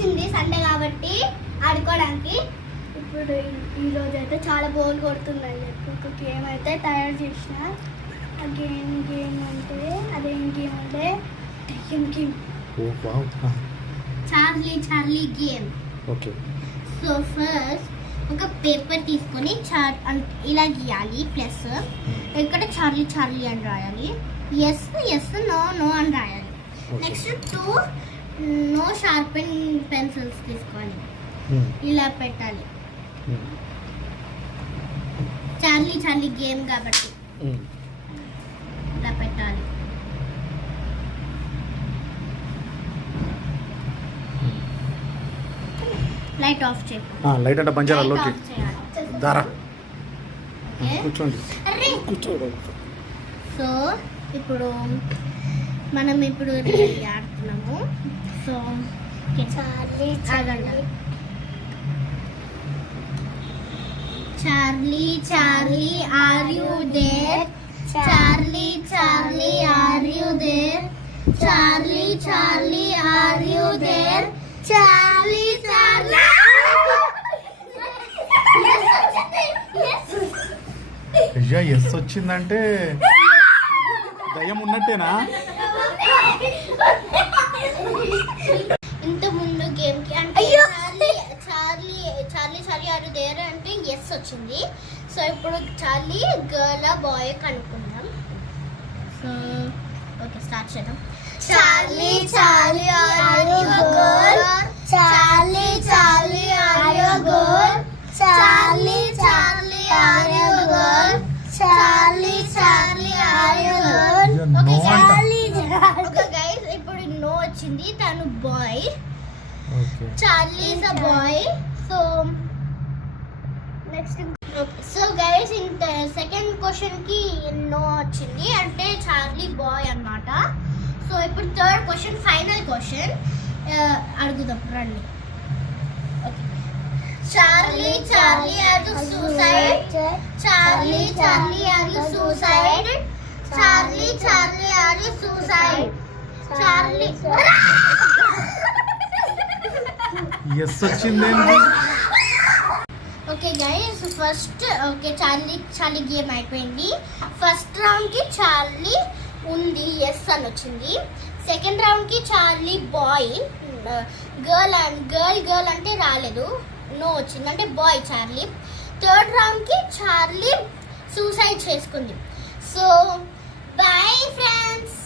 వచ్చింది సండే కాబట్టి ఆడుకోవడానికి. ఇప్పుడు ఈరోజు అయితే చాలా బోర్ కొడుతుందని చెప్పి ఒక గేమ్ అయితే తయారు చేసిన. ఆ గేమ్ అంటే అదేం గేమ్ అంటే game Charlie game. Okay. So first ఒక పేపర్ తీసుకొని ఇలా గీయాలి. ప్లస్ ఇక్కడ చార్లీ అని రాయాలి. ఎస్ నో అని రాయాలి. నెక్స్ట్ 2 నో షార్పెన్ పెన్సిల్స్ తీసుకోవాలి. ఇలా పెట్టాలి. చార్లీ గేమ్ కాబట్టి ఇలా పెట్టాలి. లైట్ ఆఫ్ చేయాలి. లైట్ అంటే పంచాలలోకి దారా కూర్చోండి. సో ఇప్పుడు మనం ఆడుతున్నాము. So Charlie are you there? Charlie are you there? Charlie are you there? Charlie అయ్యా ఎస్ వచ్చిందంటే దయ్యం ఉన్నట్టేనా? ఇంత ముందు గేమ్ కి అంటే చార్లీ ఆర్ యు దేర్ అంటే ఎస్ వచ్చింది. సో ఇప్పుడు చార్లీ గర్ల్ బాయ్ కనుక్కుందాం. సో ఓకే స్టార్ట్ చేద్దాం. Charlie are you girl? Charlie are you girl? Charlie are you girl? Charlie are you girl? Okay guys ఇప్పుడు no వచ్చింది. తను boy. Charlie is a boy. So next so guys second question కి no వచ్చింది అంటే Charlie boy అన్నమాట. So ఇప్పుడు third question final question అడుగుదాం రండి. Okay. Charlie are you suicide? Charlie are you suicide? Charlie are you suicide? Charlie yes వచ్చిందేంటి? Okay guys first okay Charlie game అయిపోయింది. First round కి Charlie ఉంది, yes అని వచ్చింది. సెకండ్ రౌండ్ కి Charlie boy, girl అంటే రాలేదు, నో వచ్చింది అంటే బాయ్ చార్లీ. థర్డ్ రౌండ్ కి చార్లీ సూసైడ్ చేసుకుంది. So bye friends.